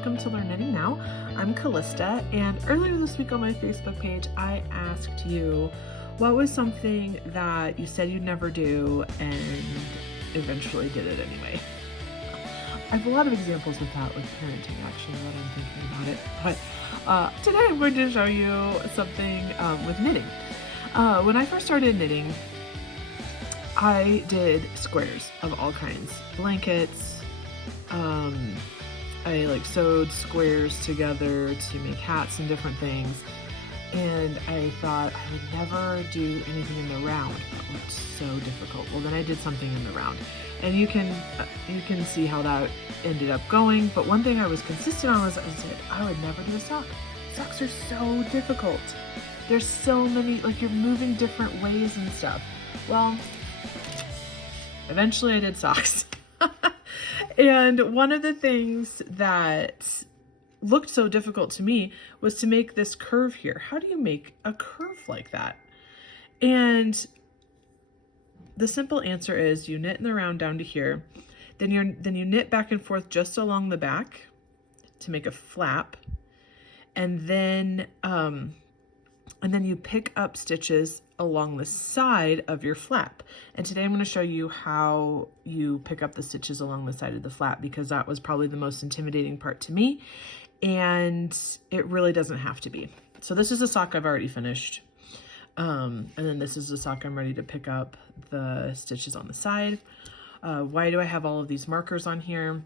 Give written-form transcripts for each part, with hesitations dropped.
welcome to Learn Knitting Now. I'm Callista, and earlier this week on my Facebook page, I asked you what was something that you said you'd never do and eventually did it anyway. I have a lot of examples of that with parenting, actually, now that I'm thinking about it. But today I'm going to show you something with knitting. When I first started knitting, I did squares of all kinds, blankets. I sewed squares together to make hats and different things, and I thought I would never do anything in the round. That looked so difficult. Well, then I did something in the round, and you can see how that ended up going. But one thing I was consistent on was I said I would never do a sock. Socks are so difficult. There's so many, you're moving different ways and stuff. Well, eventually I did socks. And one of the things that looked so difficult to me was to make this curve here. How do you make a curve like that? And the simple answer is you knit in the round down to here, then you knit back and forth just along the back to make a flap, and then you pick up stitches along the side of your flap. And today I'm going to show you how you pick up the stitches along the side of the flap, because that was probably the most intimidating part to me, and it really doesn't have to be. So this is a sock I've already finished. And then this is the sock I'm ready to pick up the stitches on the side. Why do I have all of these markers on here?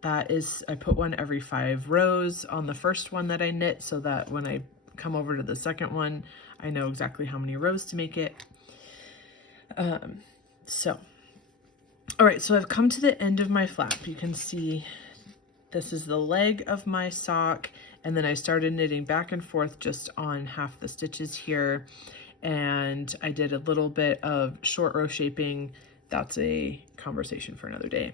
That is, I put one every 5 rows on the first one that I knit, so that when I come over to the second one, I know exactly how many rows to make it. All right, so I've come to the end of my flap. You can see this is the leg of my sock, and then I started knitting back and forth just on half the stitches here, and I did a little bit of short row shaping. That's a conversation for another day.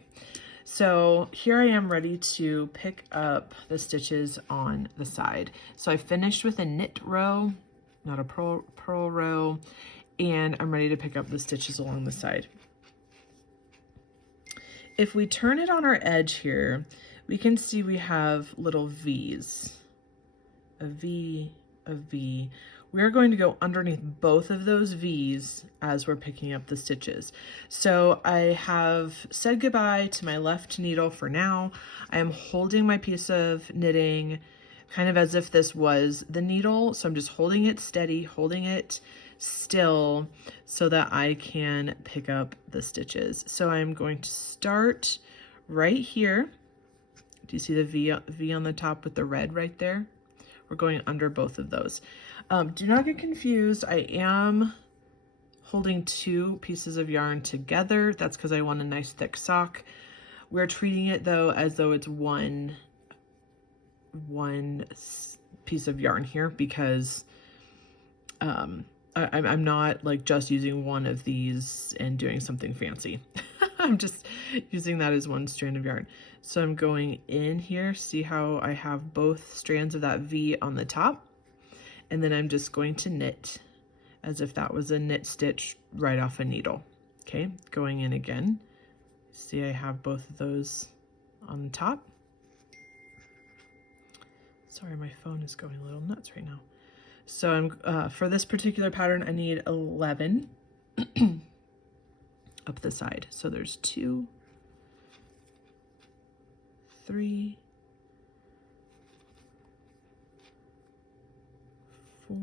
So here I am ready to pick up the stitches on the side. So I finished with a knit row, not a purl row, and I'm ready to pick up the stitches along the side. If we turn it on our edge here, we can see we have little V's, a V, a V. We're going to go underneath both of those V's as we're picking up the stitches. So I have said goodbye to my left needle for now. I am holding my piece of knitting kind of as if this was the needle. So I'm just holding it steady, holding it still so that I can pick up the stitches. So I'm going to start right here. Do you see the V on the top with the red right there? We're going under both of those. Do not get confused. I am holding 2 pieces of yarn together. That's because I want a nice thick sock. We're treating it though as though it's one piece of yarn here, because I'm not just using one of these and doing something fancy. I'm just using that as one strand of yarn. So I'm going in here. See how I have both strands of that V on the top? And then I'm just going to knit as if that was a knit stitch right off a needle. Okay, going in again. See, I have both of those on the top. Sorry, my phone is going a little nuts right now. So I'm for this particular pattern, I need 11 up the side. So there's 2, 3, 4,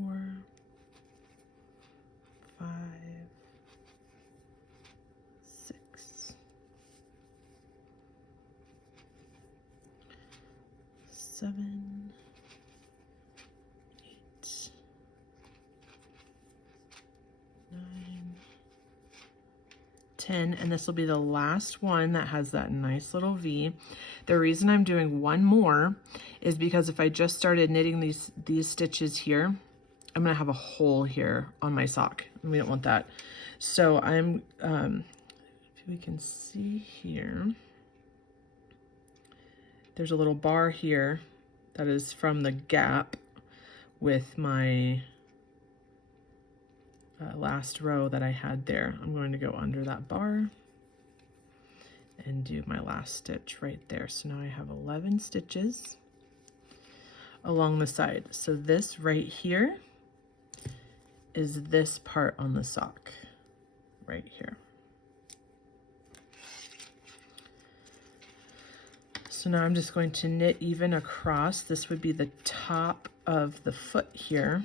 5, 6, 7, 8, 9, 10, and this will be the last one that has that nice little V. The reason I'm doing one more is because if I just started knitting these stitches here, I'm gonna have a hole here on my sock, and we don't want that. So I'm, if we can see here, there's a little bar here that is from the gap with my last row that I had there. I'm going to go under that bar and do my last stitch right there. So now I have 11 stitches. along the side. So this right here is this part on the sock, right here. So now I'm just going to knit even across. This would be the top of the foot here.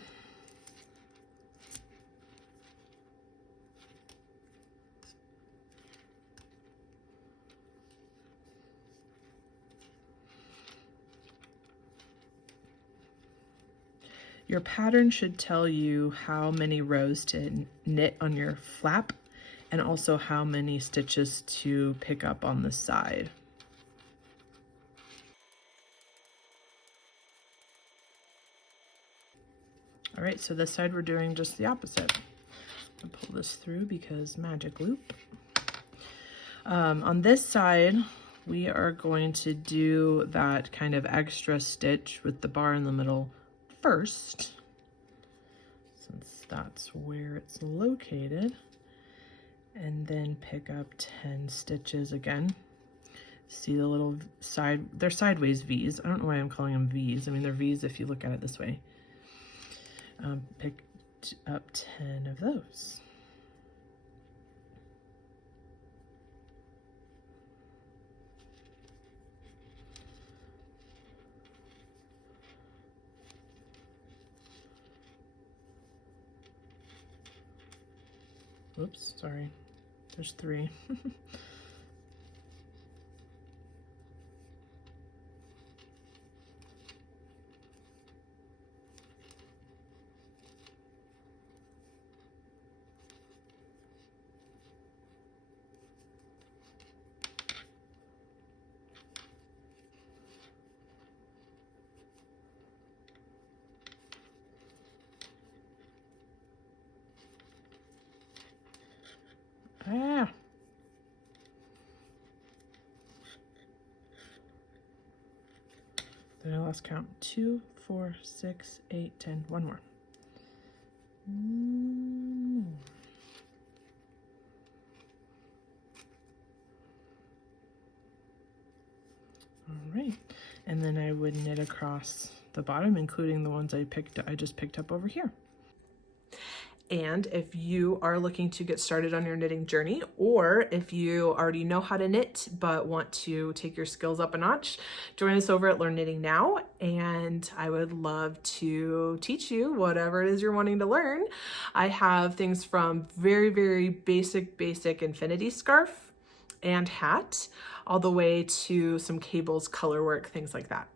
Your pattern should tell you how many rows to knit on your flap and also how many stitches to pick up on the side. All right, so this side we're doing just the opposite. I'll pull this through because magic loop. On this side, we are going to do that kind of extra stitch with the bar in the middle first, since that's where it's located, and then pick up 10 stitches again. See the little side, they're sideways V's. I don't know why I'm calling them V's. I mean, they're V's if you look at it this way. Picked up 10 of those. Oops, sorry. There's 3. Ah. Then I lost count. 2, 4, 6, 8, 10. One more. All right, and then I would knit across the bottom, including the ones I just picked up over here. And if you are looking to get started on your knitting journey, or if you already know how to knit but want to take your skills up a notch, join us over at Learn Knitting Now, and I would love to teach you whatever it is you're wanting to learn. I have things from very, very basic infinity scarf and hat, all the way to some cables, color work, things like that.